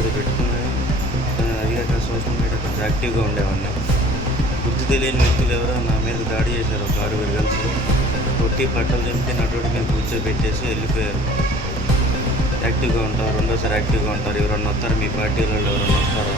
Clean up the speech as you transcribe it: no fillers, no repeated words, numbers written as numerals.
ఏదో పెట్టుకుని అదిగాక సోషల్ మీడియా కొంచెం యాక్టివ్గా ఉండేవాడిని. గుర్తు తెలియని వ్యక్తులు ఎవరో నా మీద దాడి చేశారు. ఒక 6 కలిసి కొట్టి బట్టలు చింపి నటుడి మీద కూర్చోబెట్టేసి వెళ్ళిపోయారు. యాక్టివ్గా ఉంటారు, రెండోసారి యాక్టివ్గా ఉంటారు, ఎవరన్నా వస్తారు మీ పార్టీలో ఎవరన్నా వస్తారా